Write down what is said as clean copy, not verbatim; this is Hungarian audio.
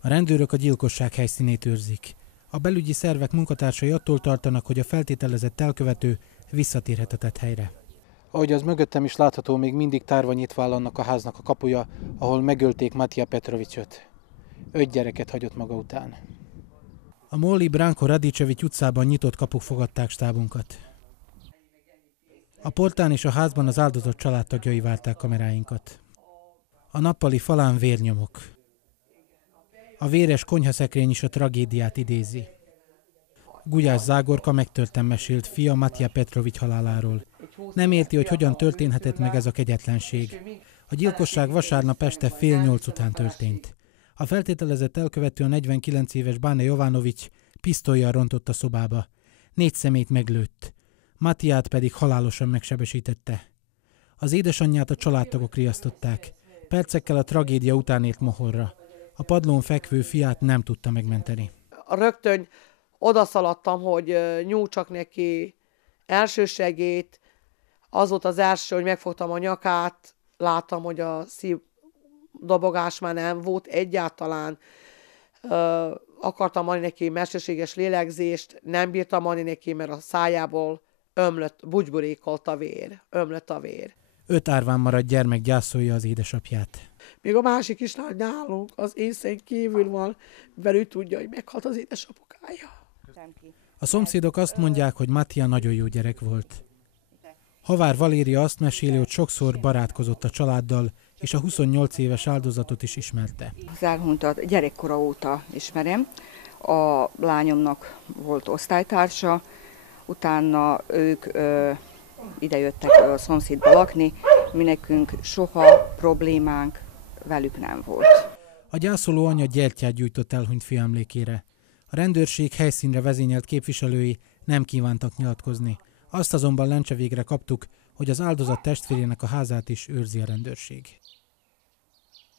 A rendőrök a gyilkosság helyszínét őrzik. A belügyi szervek munkatársai attól tartanak, hogy a feltételezett elkövető visszatérhet a tetthelyre. Ahogy az mögöttem is látható, még mindig tárva nyitva áll annak a háznak a kapuja, ahol megölték Matija Petrovicsot. 5 gyereket hagyott maga után. A Molly Branko Radicevic utcában nyitott kapuk fogadták stábunkat. A portán és a házban az áldozat családtagjai várták kameráinkat. A nappali falán vérnyomok. A véres konyhaszekrény is a tragédiát idézi. Gulyás Zágorka megtörten mesélt fia Matija Petrovics haláláról. Nem érti, hogy hogyan történhetett meg ez a kegyetlenség. A gyilkosság vasárnap este 7:30 után történt. A feltételezett elkövető, a 49 éves Bane Jovanovics pisztollyal rontott a szobába. 4 személyt meglőtt. Matiját pedig halálosan megsebesítette. Az édesanyját a családtagok riasztották. Percekkel a tragédia után ért mohorra. A padlón fekvő fiát nem tudta megmenteni. Rögtön odaszaladtam, hogy nyújtsak neki elsősegélyt. Az volt az első, hogy megfogtam a nyakát, láttam, hogy a szívdobogás már nem volt egyáltalán. Akartam adni neki mesterséges lélegzést, nem bírtam adni neki, mert a szájából bugyburékolt a vér, ömlött a vér. 5 árván maradt gyermek gyászolja az édesapját. Még a másik kislány nálunk az észen kívül van, mert ő tudja, hogy meghalt az édesapukája. A szomszédok azt mondják, hogy Matija nagyon jó gyerek volt. Havár Valéria azt meséli, hogy sokszor barátkozott a családdal, és a 28 éves áldozatot is ismerte. Zárhuntat gyerekkora óta ismerem. A lányomnak volt osztálytársa, utána ők idejöttek a szomszédba lakni, mi nekünk soha problémánk velük nem volt. A gyászoló anya gyertyát gyújtott elhunyt fia emlékére. A rendőrség helyszínre vezényelt képviselői nem kívántak nyilatkozni. Azt azonban lencse végre kaptuk, hogy az áldozat testvérének a házát is őrzi a rendőrség.